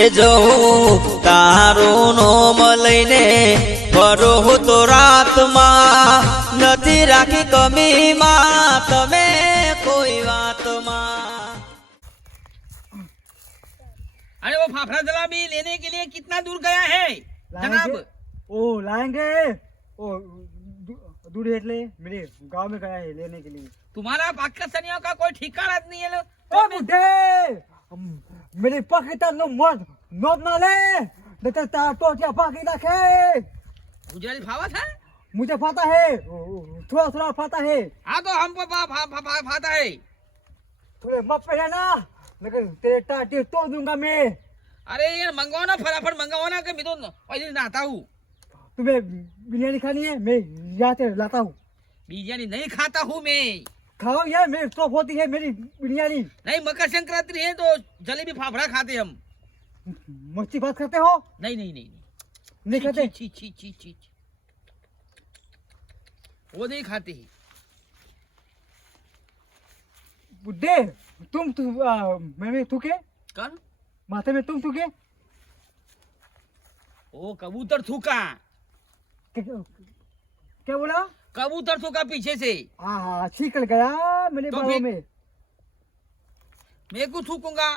એ જવું તારું નોમ લઈને ફરો તો રાતમાં નથી રાખી કમીમાં તમે કોઈ વાતમાં। अरे वो फाफड़ा जलेबी लेने के लिए कितना दूर गया है जनाब? ओ लाएंगे ओ दूर એટલે मेरे गांव में गया है लेने के लिए। तुम्हारा पाकिस्तानियों का कोई ठिकाना नहीं है। ओ बुढ़े मेरे पाकिस्तान नो मत नोट ना ले देता तो क्या पाकिस्तान के गुजराती फावा था? मुझे पता है थोड़ा थोड़ा पता है। हाँ तो हमको फाता है। थोड़े मत पहले ना लेकिन तेरे टाटी तोड़ दूंगा मैं। अरे यार मंगाओ ना फटाफट मंगाओ ना कि मैं तो पहले नहाता हूँ। तुम्हें बिरयानी खानी है मैं यहाँ से लाता हूँ। बिरयानी नहीं खाता हूँ मैं। खाओ यार मेरी शौक होती है मेरी बिरयानी। नहीं मकर संक्रांति है तो जलेबी फाफड़ा खाते हम। मच्छी बात करते हो? नहीं नहीं नहीं नहीं खाते? ची ची ची ची वो नहीं खाते। बुड्ढे तुम मैं थूके कौन? माथे में तुम थूके ओ कबूतर थूका। क्या बोला? कबूतर थूका पीछे से। हाँ हाँ निकल गया मेरे तो बालों में। मैं को थूकूंगा?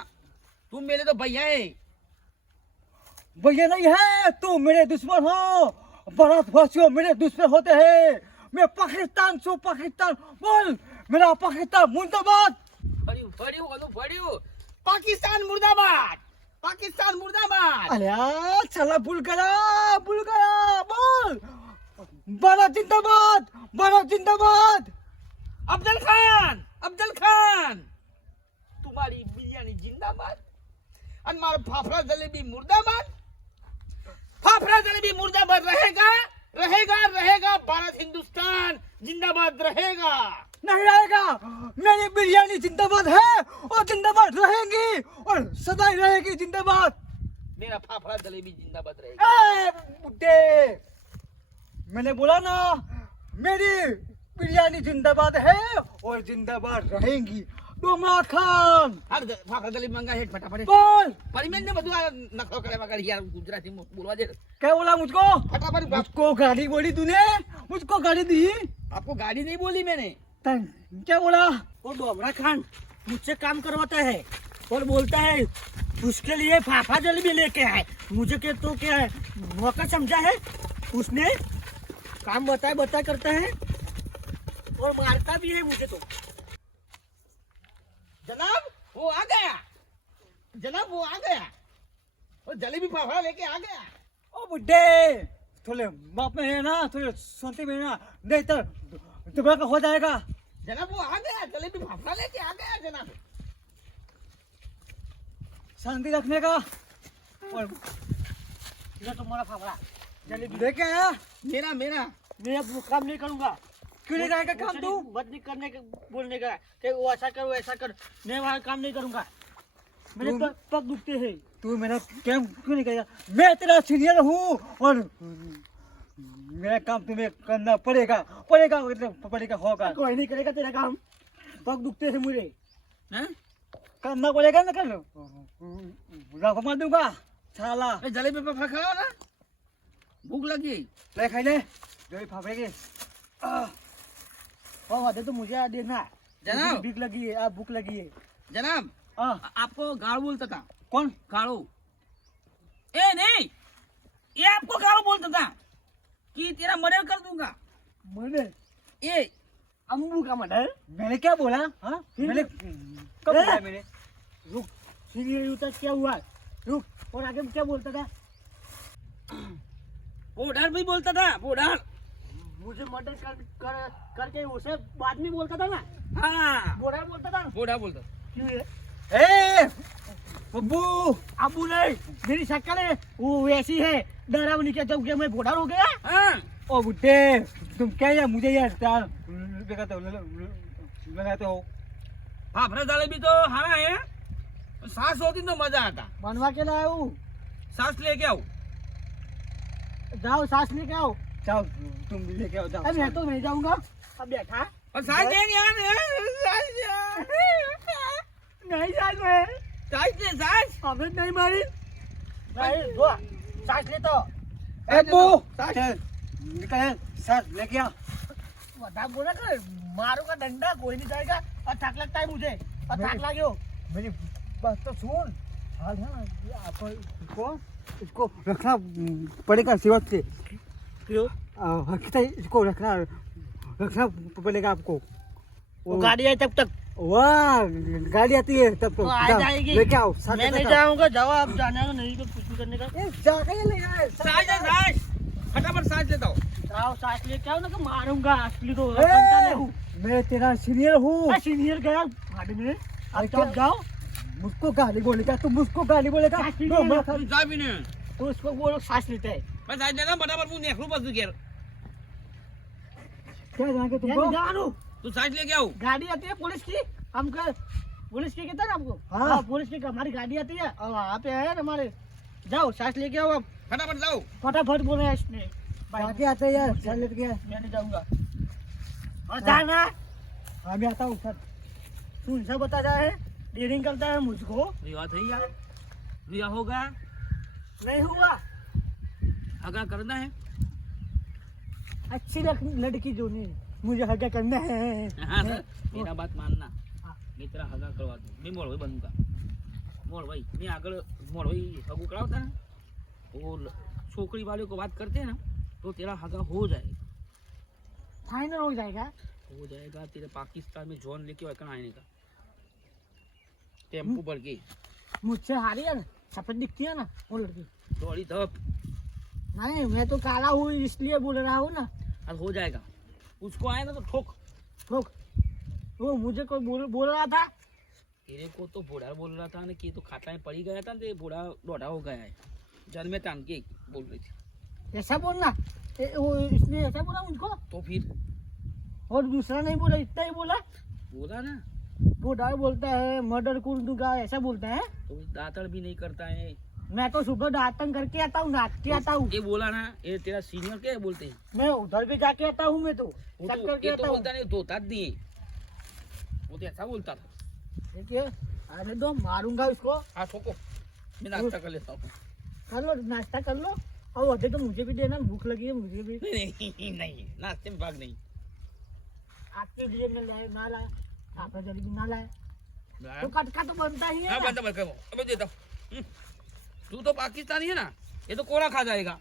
तुम मेरे तो भैया है। भैया नहीं है तू मेरे दुश्मन हो। भारतवासियों मेरे दुश्मन होते हैं। मैं पाकिस्तान से पाकिस्तान बोल मेरा पाकिस्तान मुर्दाबाद। पाकिस्तान मुर्दाबाद। पाकिस्तान मुर्दाबाद। अरे यार चला भूल गया बोल भारत जिंदाबाद भारत जिंदाबाद। अफजल खान तुम्हारी बिरयानी जिंदाबाद और मारा फाफड़ा जलेबी मुर्दाबाद। फाफड़ा जलेबी मुर्दाबाद रहेगा रहेगा रहेगा। भारत हिंदुस्तान जिंदाबाद रहेगा। नहीं रहेगा मेरी बिरयानी जिंदाबाद है और जिंदाबाद रहेगी और सदा ही रहेगी जिंदाबाद। मेरा फाफड़ा जलेबी जिंदाबाद रहेगा। बुड्ढे मैंने बोला ना मेरी बिरयानी जिंदाबाद है और जिंदाबाद रहेगी। डोमा खान अरे फाफड़ा जलेबी मंगा है फटाफट बोल। परिमेन ने બધું નખરો કરે વગર यार गुजराती में बोलवा दे। क्या बोला मुझको? फटाफट मुझको गाड़ी बोली तूने? मुझको गाड़ी दी? आपको गाड़ी नहीं बोली मैंने। क्या बोला? वो डोमरा खान मुझसे काम करवाता है और बोलता है उसके लिए फाफा जलेबी लेके आए। मुझे के तो क्या है मौका समझा है उसने। काम बताए करता है और मारता भी है मुझे। तो जनाब वो आ गया। जनाब वो आ गया और जलेबी फाफड़ा लेके आ गया। ओ बुड्ढे थोड़े बाप में है ना थोड़े सोते में ना नहीं तो तुम्हारा हो जाएगा। जनाब वो आ गया जलेबी फाफड़ा लेके आ गया जनाब। शांति रखने का और ये तुम्हारा फाफड़ा जलेबी लेके आया। मेरा मेरा मैं वो काम नहीं करूंगा। क्यों नहीं रहेगा काम तू? मत नहीं करने के बोलने का कि वो ऐसा कर वो ऐसा कर। मैं वहाँ काम नहीं करूंगा। मेरे पग दुखते हैं। तू मेरा काम क्यों नहीं करेगा? मैं तेरा सीनियर हूँ और मेरा काम तुम्हें करना पड़ेगा होगा। कोई नहीं करेगा तेरा काम। पग दुखते हैं मुझे। हैं? करना पड़ेगा ना कर रखो मार दूंगा साला। जलेबी फाफड़ा खाओ ना भूख लगी। ले खाई ले जलेबी फाफड़ेगी। और दे तो मुझे देना। जनाब भूख लगी है आप भूख लगी है। जनाब हाँ आपको गाड़ू बोलता था। कौन? गाड़ू ए नहीं ये आपको गाड़ू बोलता था कि तेरा मर्डर कर दूंगा। मैंने ये अम्बू का मर्डर। मैंने क्या बोला? हाँ मैंने कब बोला मैंने? रुक सीनियर तक क्या हुआ? रुक और आगे क्या बोलता था? बॉर्डर भी बोलता था बॉर्डर। मुझे मर्डर करके उसे बाद में बोलता था ना। हाँ बोरा बोलता था। बॉर्डर बोलता। क्यों है? ए अब्बू अबू नहीं मेरी शक्ल है वो वैसी है। डरावनी क्या जब मैं बोडा हो गया। हाँ ओ बुड्ढे तुम क्या यार मुझे यार लगाते हो। फाफड़ा जलेबी तो हरा है। सांस होती तो मजा आता। बनवा के लाओ। सांस लेके आओ। जाओ सांस लेके आओ। जाओ तुम लेके आओ जाओ। अब मैं तो नहीं जाऊंगा। अब बैठा और सांस लेंगे यार। नहीं सांस में सांस ले सांस। हमें नहीं मारी। नहीं दो सांस ले तो ए बू चल निकल सर लेके आ बता बोला कर मारूंगा डंडा कोई नहीं जाएगा और थक लगता है मुझे और थक लगे मेरी बात तो सुन हाल है ना ये आप इसको रखना पड़ेगा सिवत से क्यों कितना इसको रखना पड़ेगा आपको वो गाड़ी आई तब तक वाह गाड़ी आती है तब तो आ जाएगी लेके आओ मैं नहीं जाऊंगा जाओ आप जाने का नहीं तो कुछ भी करने का जाके ले आए सांस ले सांस फटाफट सांस लेता हूँ जाओ सांस ले क्या ना मारूंगा असली तो ए, मैं तेरा सीनियर हूँ सीनियर गया गाड़ी में अब क्या? तो जाओ मुझको गाली बोलेगा तुम मुझको गाली बोलेगा તું જા બી ને तो उसको वो लोग सांस लेते हैं બસ સાંજ લેતા ફટાફટ હું નેકરું પાછું ઘેર क्या जाएंगे मैं तुमको नहीं जा रहा हूँ તું સાંજ લે કે આવું गाड़ी आती है पुलिस की हमको पुलिस की कहता है ना आपको हाँ। हाँ पुलिस की हमारी गाड़ी आती है और वहाँ पे है हमारे जाओ सांस लेके आओ अब ફટાફટ જાઓ फटाफट बोले इसने आगे आते हैं यार चल लेट गया मैं नहीं जाऊंगा और जाना हाँ मैं आता हूँ सर सुन सब बता रहा है डीलिंग करता है मुझको વિવાહ થઈ યાર વિવાહ હોગા नहीं हुआ હગા કરના હે अच्छी लड़की जो नहीं मुझे हगा करना है हाँ सर मेरा बात मानना मैं तेरा हगा करवा दूँ मैं मोड़ भाई बनूंगा मोड़ भाई मैं आगे मोड़ भाई हगू कराता है वो छोकरी वाले को बात करते हैं ना तो तेरा हगा हो जाएगा फाइनल हो जाएगा तेरे पाकिस्तान में जॉन लेके वहाँ आने का टेम्पो बढ़ गई मुझसे हारी है ना सफेद दिखती है ना वो लड़की दौड़ी धप नहीं मैं तो काला हूँ इसलिए बोल रहा हूँ ना अब हो जाएगा उसको आए ना तो ठोक लोग वो मुझे कोई बोल रहा था तेरे को तो बूढ़ा बोल रहा था ना कि तो खाटा में पड़ी गया था ना तो बूढ़ा डोढ़ा हो गया है जन्मे टांग के बोल रही थी ऐसा बोलना वो इसने ऐसा बोला मुझको तो फिर और दूसरा नहीं बोला इतना ही बोला बोला ना वो डर बोलता है मर्डर कर दूंगा ऐसा बोलता है तो दातड़ भी नहीं करता है मैं तो सुबह दातन करके आता हूँ नाच के आता हूँ ये बोला ना ये तेरा सीनियर क्या बोलते हैं मैं उधर भी जाके आता हूँ मैं तो वो सब तो करके ये आता तो हूँ बोलता नहीं धोता नहीं वो तो ऐसा बोलता था देखिए अरे दो मारूंगा उसको हाँ ठोको मैं नाश्ता कर लेता हूँ कर लो नाश्ता कर लो और वैसे तो मुझे भी देना भूख लगी है मुझे भी नहीं नहीं नाश्ते में भाग नहीं आपके लिए मैं ना लाया आपका जलेबी ना लाया तो हाँ कटका तो बनता ही है ना। बंद कर मैं देता हूँ तू तो पाकिस्तानी है ना ये तो कोरा खा जाएगा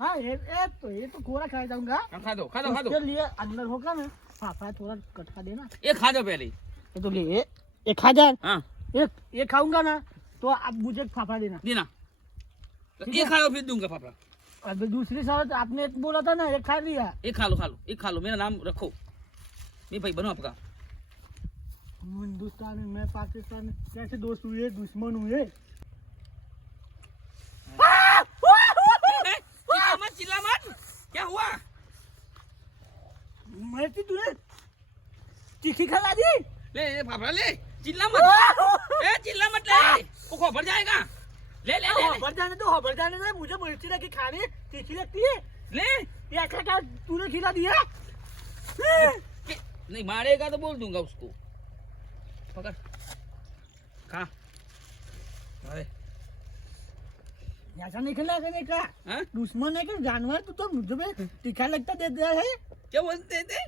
हाँ ये तो कोरा खा जाऊंगा हाँ, खा दो उसके लिए अंदर होगा ना पापा थोड़ा कटका देना ये खा दो पहले ये तो लिए ये खा जाए हाँ ये खाऊंगा ना तो अब मुझे फाफा देना देना ठीक ये है। खा लो फिर दूंगा पापा अब दूसरी शर्त आपने बोला था ना ये खा लिया ये खा लो मेरा नाम रखो मैं भाई बनो आपका हम हिंदुस्तान में मैं पाकिस्तान में कैसे दोस्त हुए दुश्मन हुए चिल्ला मत क्या हुआ मैं तो तूने तीखी खिला दी ले पापा ले चिल्ला मत चिल्ला मत ले वो खबर जाएगा ले ले ले हबर जाने दे मुझे मिर्ची लगी खानी तीखी लगती है ले ये ऐसा क्या तूने खिला दिया नहीं मारेगा तो बोल दूंगा उसको पकड़ खा अरे ऐसा नहीं खिला करने का हाँ? दुश्मन है कि जानवर तो मुझे भी तीखा लगता दे दिया है क्या बोलते थे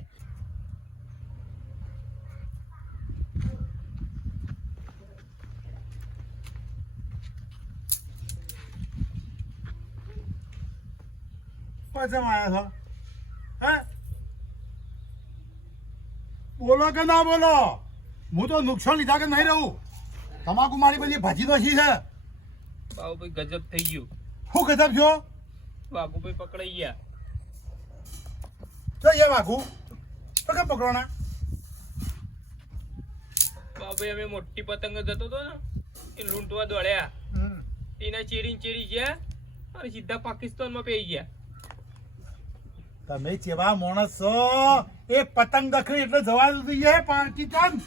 पैसे आया था हैं? બોલો કે ના બોલો હું તો નુકસાન લીધા કે નહીં રહું તમાકુ મારી બધી ભાજી તો છે બાબુભાઈ ગજબ થઈ ગયું શું ગજબ છો બાબુભાઈ પકડાઈ ગયા તો એ વાઘુ તો કે પકડોના બાબુભાઈ અમે મોટી પતંગ જતો હતો ને એ લૂંટવા દોડ્યા એના ચેરી ગયા અને સીધા પાકિસ્તાનમાં પેઈ ગયા તમે કેવા માણસ છો એ પતંગ દખી એટલે જવા દઈએ પાકિસ્તાન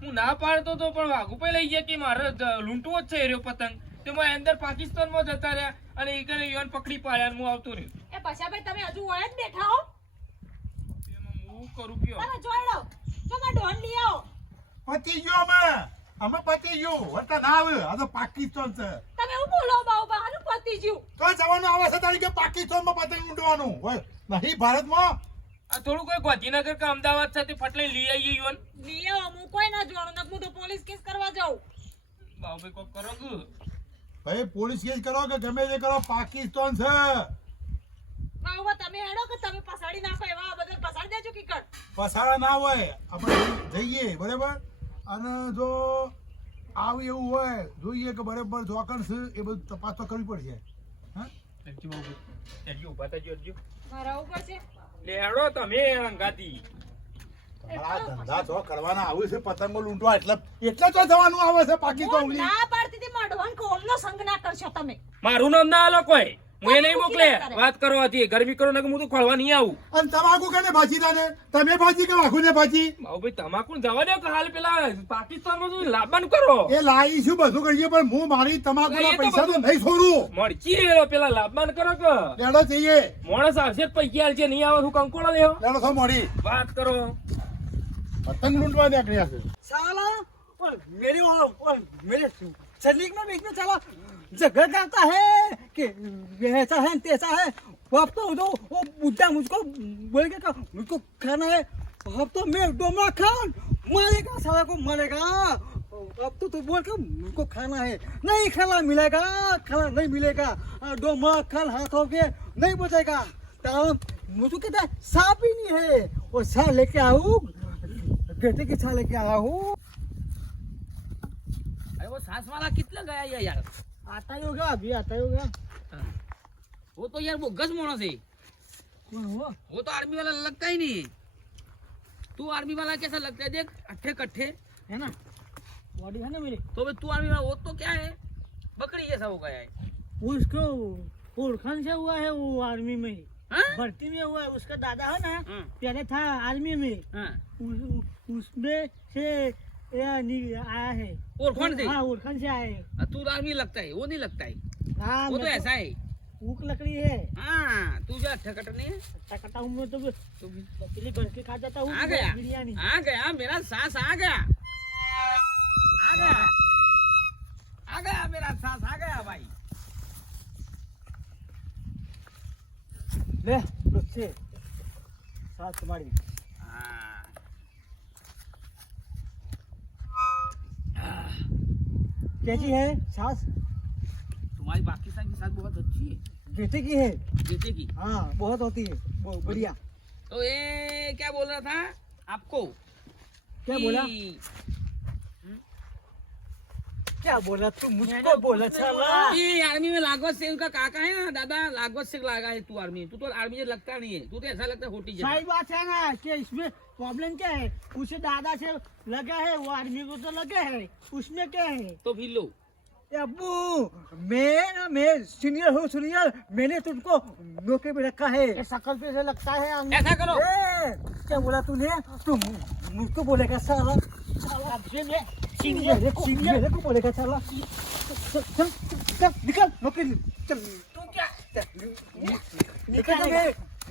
હું ના પાડતો તો પણ વાઘુભાઈ લઈ ગયા કે મારે લૂંટવો જ છે એ રહ્યો પતંગ તો મેં અંદર પાકિસ્તાનમાં જતા રહ્યા અને એ કને યોન પકડી પાડ્યા અને હું આવતો રહ્યો એ પછાભાઈ તમે હજુ વળે જ બેઠા હો એમાં હું કરું કયો તમે જોઈ લો જો માં ઢોલ લઈ આવો પતી ગયો અમે પતી ગયો વતા ના આવે આ તો પાકિસ્તાન છે તમે એવું બોલો બાઉબા આનું પતિ કહેવાનું આવે છે તારી કે પાકિસ્તાનમાં પતંગ લૂંટવાનું હોય નહીં ભારતમાં. આ થોડું કોઈ ગાંધીનગર કે અમદાવાદ સાથે ફટલે લઈ આવીએ યોન લીએ હું કોઈ ના જોવાનું નક હું તો પોલીસ કેસ કરવા જાઉં. બાબુ કોક કરો કે ભાઈ પોલીસ કેસ કરો કે ગમે તે કરો, પાકિસ્તાન છે. બાબા તમે હેડો કે તમે પસાડી નાખો એવા બધા પસાડી દેજો કિકટ. પસાડા ના હોય આપણે જઈએ બરાબર, અને જો આવું એવું હોય જોઈએ કે બરાબર જોકણ છે એ બધું તપાસ તો કરવી પડશે. હા અરજી બાબુ અરજી ઉભા થજો અરજી મારા ઉપર છે લેડો તમે અંગાતી તમારા ધંધા જો કરવાના આવું છે પતંગો લૂંટવા એટલે તો જવાનું આવે છે પાકિસ્તાન. હું ના પાડતી હતી માડવાન કોમનો સંગ ના કરશો તમે. મારું નામ ના આલો કોઈ, હું એ નહીં મોકલે વાત કરવા હતી. ગરમી કરો ને હું તો ખોળવા નહીં આવું. અને તમાકુ કેને ભાજી તાને તમે ભાજી કે વાઘુ ને ભાજી બાબુભાઈ તમાકુ જવા દો કે હાલ પેલા પાકિસ્તાનમાં શું લાવવાનું કરો. એ લાવીશું બધું કરીએ પણ હું મારી તમાકુના પૈસા તો નહીં છોડું. મરચી લેલો પેલા લાવવાનું કરો કે લેડો જઈએ. માણસ આવશે પૈકી હાલ છે નહીં આવે હું કંકોળો લેવો લેડો છો મોડી વાત કરો. પતંગ લૂંટવા નીકળ્યા છે. साला और मेरे शरीर में बीच में चला झगड़ करता है कि ऐसा है तैसा है. अब तो वो बुढ़ा मुझको बोल के कहा मुझको खाना है. अब तो मैं डोमा खान मारेगा, साला को मारेगा. अब तो तू बोल के मुझको खाना है, नहीं खाना मिलेगा, खाना नहीं मिलेगा. डोमा खान हाथों के नहीं बचेगा. मुझको कहता है सांप ही नहीं है, और सा लेके आऊँ बेटे की छा लेके आया हूँ. अरे वो सास वाला कितना गया ये यार. आता ही होगा, अभी आता ही होगा. वो तो यार वो गज मोड़ा से कौन हुआ? वो तो आर्मी वाला लगता ही नहीं है. तू आर्मी वाला कैसा लगता है देख, अट्ठे कट्ठे है ना, बॉडी है ना मेरी. तो भाई तू आर्मी वाला वो तो क्या है बकरी जैसा हो गया है. उसको पुरखन से हुआ है, वो आर्मी में हाँ? भर्ती में हुआ है. उसका दादा है ना हाँ। पहले था आर्मी में, हाँ. उसमें से आया है. और कौन से? हाँ उरखंड से आया है. तू आर्मी लगता है, वो नहीं लगता है. हाँ वो तो ऐसा है. ऊक लकड़ी है. हाँ तू जो अट्ठा कट्टा नहीं है. टकटा हूँ मैं तो बकरी भर के खा जाता हूँ आ गया बिरयानी. आ गया मेरा सास आ गया आ गया आ गया मेरा सास आ गया भाई. ले बच्चे साथ तुम्हारी. हाँ. कैसी है सास? तुम्हारी पाकिस्तान की सास बहुत अच्छी है. बेटे की है. जैसे की हाँ बहुत होती है, वो बढ़िया. तो ये क्या बोल रहा था आपको. क्या कि- बोला? क्या बोला तू मुझको बोला साला? ये आर्मी में लागवत सिंह का काका है ना दादा, लागवत सिंह लगा है तू आर्मी. तू तो आर्मी से लगता नहीं है, तू तो ऐसा लगता है होटी जैसा. सही बात है ना कि इसमें प्रॉब्लम क्या है. उसे दादा से लगा है, वो आर्मी को तो लगा है. उसमें क्या है? तो फिर लो. अब्बू मैं सीनियर हूँ, सीनियर. मैंने तुमको नौकरी पे रखा है. ये शकल पे से लगता है आर्मी. ऐसा करो. ए, क्या बोला तूने? तुम मुझको बोलेगा साला. अब से मैं मेरे को बोलेगा साला. चल चल चल निकल नौकरी. चल तू क्या निकल जा,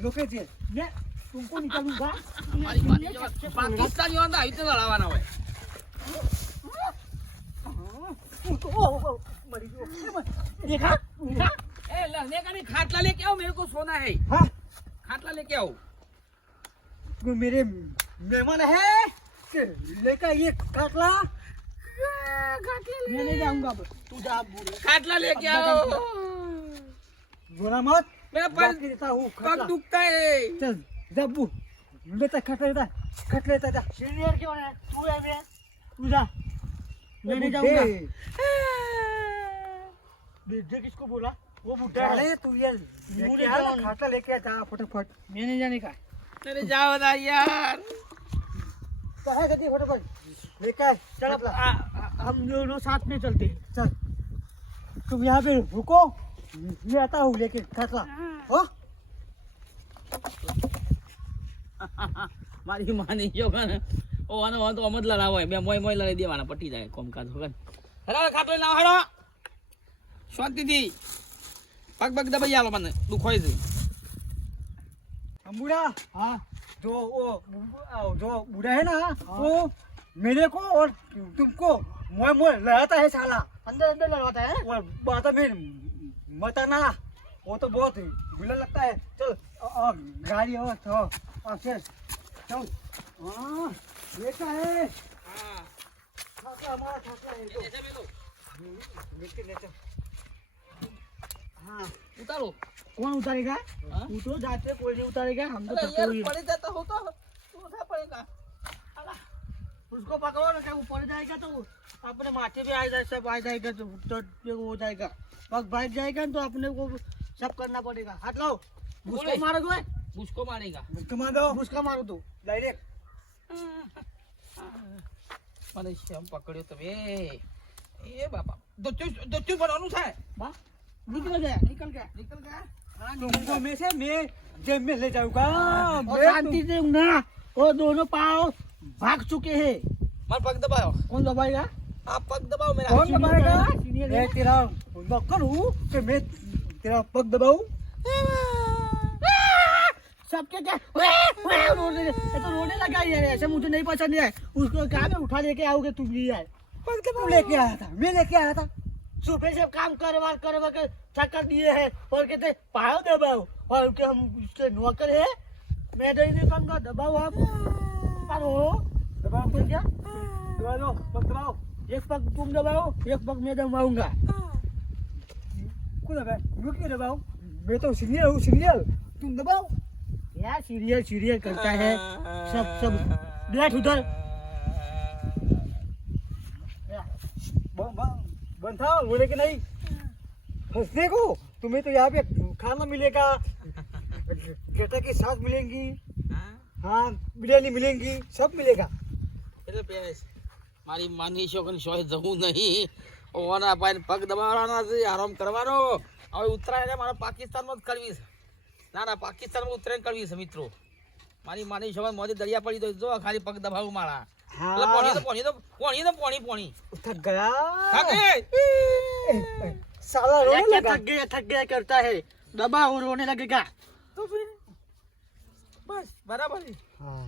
नौकरी दे. मैं तुमको निकालूंगा. हमारी बात जो पाकिस्तान जो आता इतना लड़ावाना है. देखा देखा. ए लड़ने का नहीं, खाटला लेके आओ, मेरे को सोना है. हाँ खाटला लेके आओ. वो मेरे मेहमान है कि लेकर ये काटला. मैं नहीं जाऊंगा अब. तू जा अब बोले. खाटला लेके आओ. बोला मत. मेरा बात पर देता हूँ पग खाटला. दुखता है. चल जब्बू लेता खट लेता खट लेता जा. सीनियर क्यों है? तू है मैं. तू जा. मैं नहीं जाऊंगा. बुड्ढे किसको बोला? वो बुड्ढा है. अरे तू ये लेके आ ना, खाटला लेके आ जा फटाफट. मैं नहीं जाने का. अरे जाओ ना यार. कहाँ गई फटाफट लेके आ. चल अब हम दोनों साथ में चलते हैं. चल तुम यहाँ पे रुको, मैं आता हूँ लेके खाटला. हो મારી માની જો ને ઓ આનો તો અમદ લડાવો બે મોય મોય લડી દેવાના પટી જાય કોમકાજ વગર. હેડો ખાટલો ના હેડો શાંતિથી પગ પગ દબાઈ આલો મને દુખોય છે. अमूड़ा. हाँ जो बूढ़ा है ना वो मेरे को और तुमको मोए मोए लड़ाता है साला. अंदर अंदर लड़वाता है. वो बात में मत आना. वो तो बहुत बुरा लगता है। चल गाड़ी और चल चल। हाँ देखा है हाँ ठाकरा हमारा ठाकरा है तो ऐसे में तो लेके ले चल। हाँ उतारो कौन उतारेगा? हाँ? तू तो जाते कोई नहीं उतारेगा, हम तो अरे थके यार हुए हैं। पड़ जाता हो तो उठा पड़ेगा। उसको पकड़ो ना, क्या वो पड़ जाएगा तो अपने माथे पे आ जाए, सब आ जाएगा तो ये हो जाएगा। पग बैठ जाएगा तो अपने को सब करना पड़ेगा। हाथ लाओ, बोले। उसको मारोगे, मुझको मारेगा। कमा दो उसका मारो तू। डायरेक्ट। મને શ્યામ પકડ્યો તમે એ બાપા દોત્યું બનવાનું થાય वाह, निकल गया, निकल गया, निकल गया। हाँ, निकल तुमको गया। मैं से मैं जेब में ले जाऊंगा। और शांति से ना, वो दोनों पाँव भाग चुके हैं। મારો પગ દબાવો कौन दबाएगा? આ પગ દબાવો મેરા कौन दबाएगा? सीनियर मैं है। तेरा नौकर हूँ कि मैं तेरा पग दबाऊं? सबके क्या रोने, ये तो रोने लगा ही है। ऐसे मुझे नहीं पसंद है। उसको कहा मैं उठा लेके आओगे, तुम भी आए। तू लेके आया था, मैं लेके आया था। सुबह से काम करवा के थका दिए हैं और कहते पाओ दबाओ, और के हम उसके नौकर है। मैं तो नहीं कहूँगा दबाओ आप, पर हो दबाओ तो क्या दबा दो, पग दबाओ। एक पग तुम दबाओ, एक पग मैं दबाऊंगा। क्यों दबाए? मैं क्यों दबाऊं? मैं तो सीनियर हूँ, सीनियर। तुम दबाओ। यार सीरियल सीरियल करता है सब बैठ उधर। बंद था बोले कि नहीं हंसने को। तुम्हें तो यहाँ पे खाना मिलेगा, गेटा की साथ मिलेंगी, हाँ बिरयानी मिलेंगी, सब मिलेगा। એટલે પેસ મારી માની છોકરી સોય જવું નહીં ઓના પાઈને પગ દબાવવાના છે આરામ કરવાનો હવે ઉત્તરાયણ મારા પાકિસ્તાનમાં જ કરવી છે ના ના પાકિસ્તાનમાં ઉત્તરાયણ કરવી છે મિત્રો મારી માની છોકરી મોજે દરિયા પડી તો જો ખાલી પગ દબાવું મારા એટલે પોણી थक गया। થાકે साला रोने क्या लगा। थक गया करता है, दबाओ रोने लगेगा। તો फिर બસ બરાબર છે हाँ।